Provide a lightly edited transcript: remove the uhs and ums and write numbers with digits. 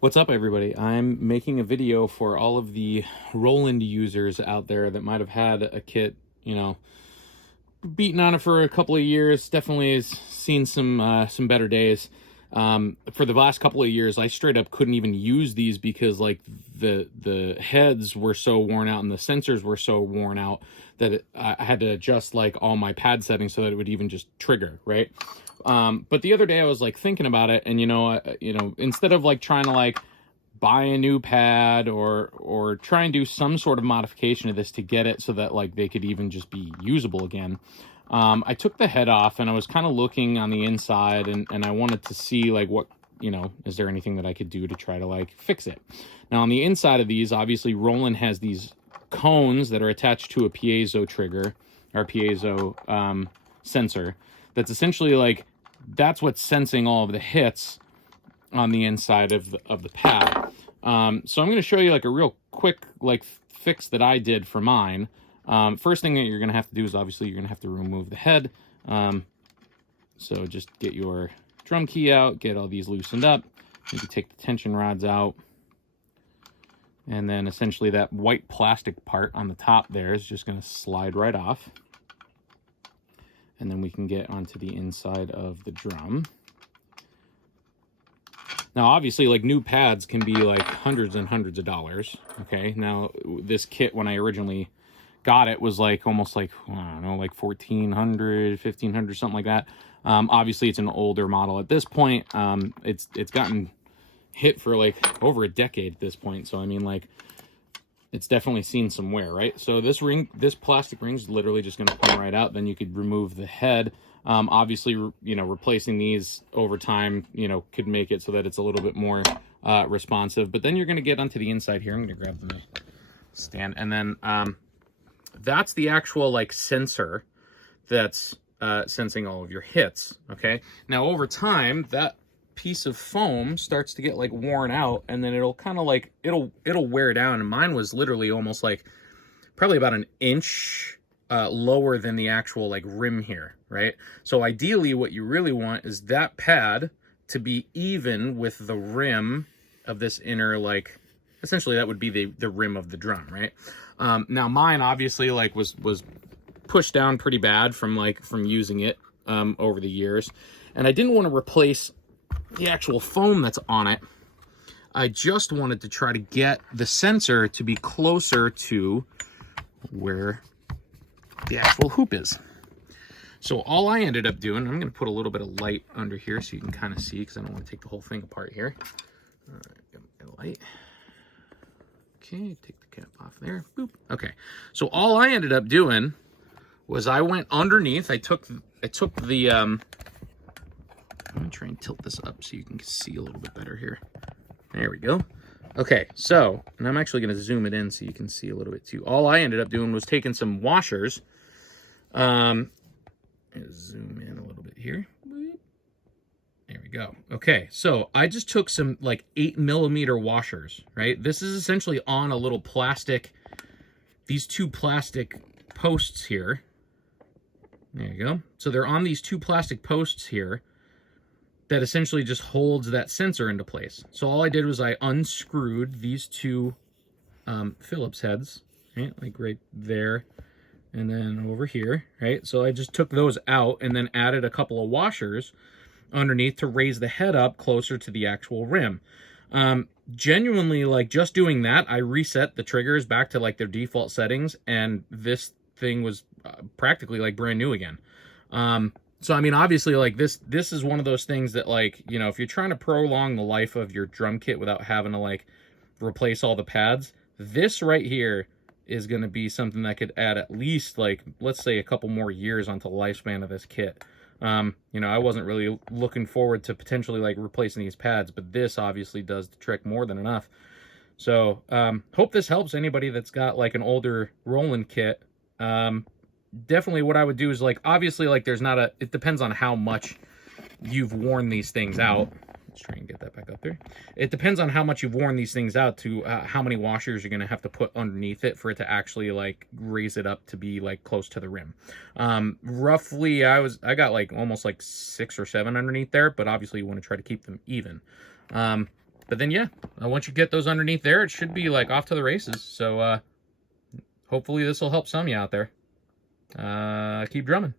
What's up, everybody? I'm making a video for all of the Roland users out there that might have had a kit, beaten on it for a couple of years. Definitely has seen some better days. For the last couple of years, I straight up couldn't even use these because like the heads were so worn out and the sensors were so worn out that I had to adjust like all my pad settings so that it would even just trigger, right? But the other day I was like thinking about it, and instead of like trying to like buy a new pad or try and do some sort of modification of this to get it so that like they could even just be usable again, I took the head off and I was kind of looking on the inside, and I wanted to see like what, is there anything that I could do to try to like fix it. Now on the inside of these, obviously Roland has these cones that are attached to a piezo trigger or piezo sensor that's essentially like that's what's sensing all of the hits on the inside of the pad. So I'm going to show you like a real quick like fix that I did for mine. First thing that you're going to have to do is obviously you're going to have to remove the head. So just get your drum key out, get all these loosened up. You can take the tension rods out. And then essentially that white plastic part on the top there is just going to slide right off. And then we can get onto the inside of the drum. Now, obviously, like new pads can be like hundreds and hundreds of dollars. Okay. Now, this kit, when I originally got it, was like almost like, I don't know, like $1,400, $1,500, something like that. Obviously, it's an older model at this point. It's gotten hit for like over a decade at this point. So, I mean, like, it's definitely seen some wear, right? So this plastic ring is literally just going to come right out. Then you could remove the head. Obviously, replacing these over time, could make it so that it's a little bit more responsive. But then you're going to get onto the inside here. I'm going to grab the stand. And then that's the actual like sensor that's sensing all of your hits, okay? Now, over time, that piece of foam starts to get like worn out, and then it'll kind of like it'll wear down. And mine was literally almost like probably about an inch lower than the actual like rim here, right? So ideally what you really want is that pad to be even with the rim of this inner, like essentially that would be the rim of the drum, right? Now mine obviously like was pushed down pretty bad from using it over the years, and I didn't want to replace the actual foam that's on it. I just wanted to try to get the sensor to be closer to where the actual hoop is. So all I ended up doing, I'm going to put a little bit of light under here so you can kind of see, because I don't want to take the whole thing apart here. Get a light. Okay, take the cap off there. Boop. Okay, so all I ended up doing was I went underneath. I took the I'm gonna try and tilt this up so you can see a little bit better here. There we go. Okay, so, and I'm actually gonna zoom it in so you can see a little bit too. All I ended up doing was taking some washers. Zoom in a little bit here. There we go. Okay, so I just took some like 8mm washers, right? This is essentially on a little plastic, these two plastic posts here. There you go. So they're on these two plastic posts here that essentially just holds that sensor into place. So all I did was I unscrewed these two Phillips heads, right? Like right there and then over here, right? So I just took those out and then added a couple of washers underneath to raise the head up closer to the actual rim. Genuinely, like just doing that, I reset the triggers back to like their default settings, and this thing was practically like brand new again. So, I mean, obviously, like, this is one of those things that, like, if you're trying to prolong the life of your drum kit without having to, like, replace all the pads, this right here is going to be something that could add at least, like, let's say a couple more years onto the lifespan of this kit. I wasn't really looking forward to potentially, like, replacing these pads, but this obviously does the trick more than enough. So, hope this helps anybody that's got, like, an older Roland kit. Definitely what I would do is, like, obviously, like, it depends on how much you've worn these things out. Let's try and get that back up there. It depends on how much you've worn these things out to how many washers you're going to have to put underneath it for it to actually, like, raise it up to be, like, close to the rim. Roughly, I got, like, almost, like, 6 or 7 underneath there, but obviously you want to try to keep them even. But then, yeah, once you get those underneath there, it should be like off to the races. So hopefully this will help some of you out there. Keep drumming.